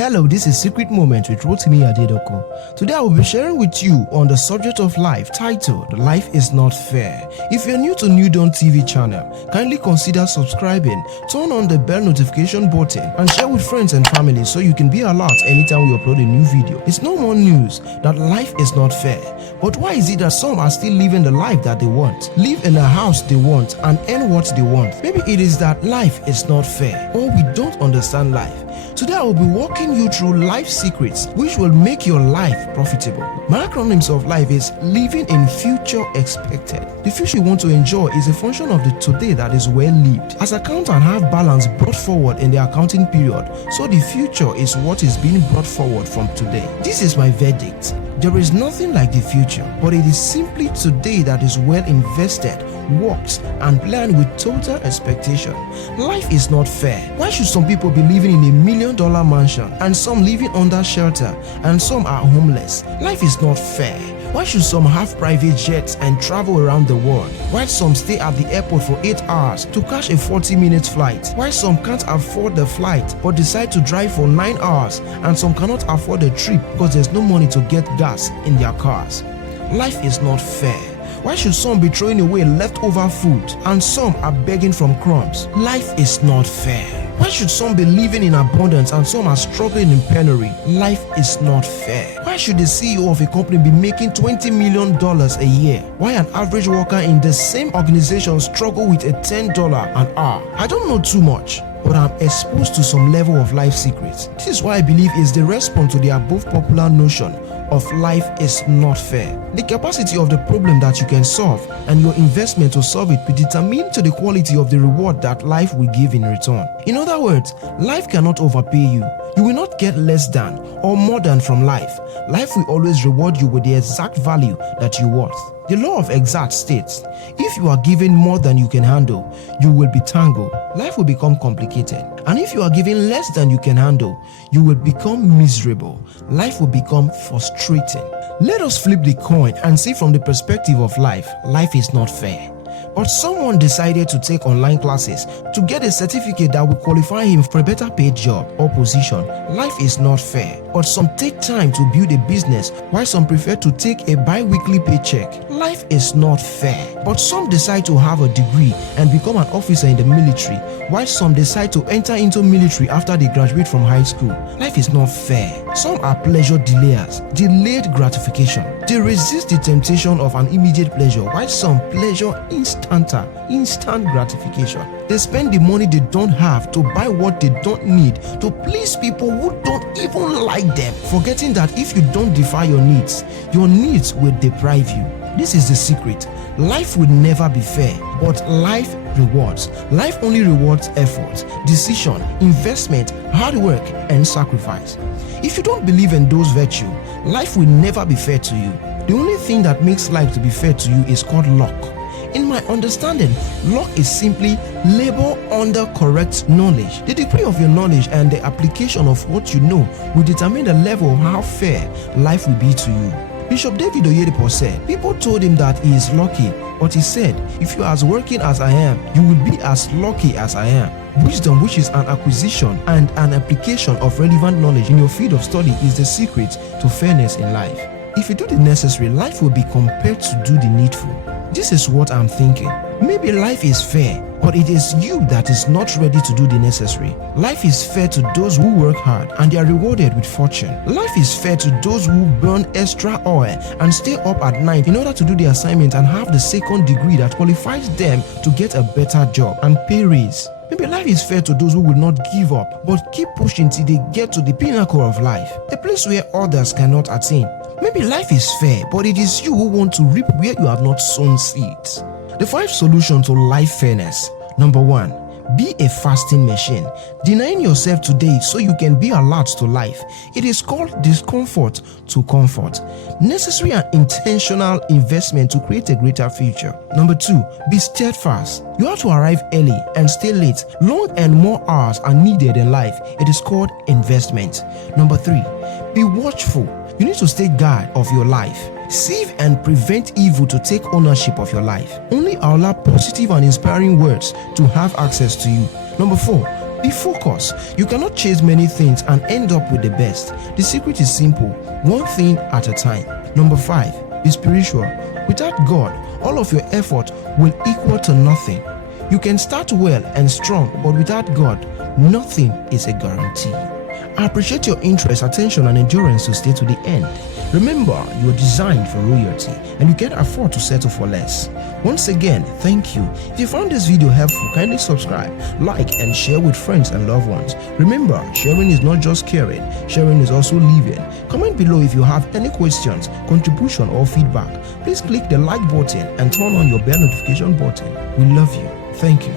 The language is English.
Hello, this is Secret Moment with Rotimi Adedoko. Today I will be sharing with you on the subject of life titled Life is Not Fair. If you're new to NewDawnTV channel, kindly consider subscribing, turn on the bell notification button and share with friends and family so you can be alert anytime we upload a new video. It's no more news that life is not fair. But why is it that some are still living the life that they want, live in a house they want and earn what they want? Maybe it is that life is not fair or we don't understand life. Today I will be walking you through life secrets which will make your life profitable. My acronyms of life is living in future expected. The future you want to enjoy is a function of the today that is well lived. As accountants have balance brought forward in the accounting period, so the future is what is being brought forward from today. This is my verdict. There is nothing like the future, but it is simply today that is well invested, worked, and planned with total expectation. Life is not fair. Why should some people be living in $1 million mansion and some living under shelter and some are homeless? Life is not fair. Why should some have private jets and travel around the world, while some stay at the airport for 8 hours to catch a 40-minute flight? Why some can't afford the flight but decide to drive for 9 hours, and some cannot afford the trip because there's no money to get gas in their cars? Life is not fair. Why should some be throwing away leftover food and some are begging from crumbs? Life is not fair. Why should some be living in abundance and some are struggling in penury? Life is not fair. Why should the CEO of a company be making $20 million a year? Why an average worker in the same organization struggle with a $10 an hour? I don't know too much, but I'm exposed to some level of life secrets. This is why I believe is the response to the above popular notion of life is not fair. The capacity of the problem that you can solve and your investment to solve it will determine to the quality of the reward that life will give in return. In other words, life cannot overpay you. You will not get less than or more than from life. Life will always reward you with the exact value that you're worth. The law of exact states, if you are given more than you can handle, you will be tangled. Life will become complicated. And if you are given less than you can handle, you will become miserable. Life will become frustrating. Let us flip the coin and see from the perspective of life, life is not fair. But someone decided to take online classes to get a certificate that will qualify him for a better paid job or position. Life is not fair. But some take time to build a business while some prefer to take a bi-weekly paycheck. Life is not fair. But some decide to have a degree and become an officer in the military, while some decide to enter into military after they graduate from high school. Life is not fair. Some are pleasure delayers, delayed gratification. They resist the temptation of an immediate pleasure, while some pleasure instant gratification. They spend the money they don't have to buy what they don't need to please people who don't even like them, forgetting that if you don't defy your needs will deprive you. This is the secret. Life will never be fair, but life rewards. Life only rewards effort, decision, investment, hard work, and sacrifice. If you don't believe in those virtues, life will never be fair to you. The only thing that makes life to be fair to you is called luck. In my understanding, luck is simply labor under correct knowledge. The degree of your knowledge and the application of what you know will determine the level of how fair life will be to you. Bishop David Oyedepo said, people told him that he is lucky, but he said, if you are as working as I am, you will be as lucky as I am. Wisdom, which is an acquisition and an application of relevant knowledge in your field of study, is the secret to fairness in life. If you do the necessary, life will be compelled to do the needful. This is what I'm thinking. Maybe life is fair, but it is you that is not ready to do the necessary. Life is fair to those who work hard and they are rewarded with fortune. Life is fair to those who burn extra oil and stay up at night in order to do the assignment and have the second degree that qualifies them to get a better job and pay raise. Maybe life is fair to those who will not give up but keep pushing till they get to the pinnacle of life, a place where others cannot attain. Maybe life is fair, but it is you who want to reap where you have not sown seeds. The 5 solutions to life fairness. Number 1. Be a fasting machine. Denying yourself today so you can be alert to life. It is called discomfort to comfort. Necessary and intentional investment to create a greater future. Number 2. Be steadfast. You have to arrive early and stay late. Long and more hours are needed in life. It is called investment. Number 3. Be watchful. You need to stay guard of your life. Save and prevent evil to take ownership of your life. Only allow positive and inspiring words to have access to you. Number 4, Be focused. You cannot chase many things and end up with the best. The secret is simple: one thing at a time. Number 5, be spiritual. Without God, all of your effort will equal to nothing. You can start well and strong, but without God, nothing is a guarantee. I appreciate your interest, attention, and endurance to stay to the end. Remember, you are designed for royalty and you can't afford to settle for less. Once again, thank you. If you found this video helpful, kindly subscribe, like, and share with friends and loved ones. Remember, sharing is not just caring, sharing is also living. Comment below if you have any questions, contribution, or feedback. Please click the like button and turn on your bell notification button. We love you. Thank you.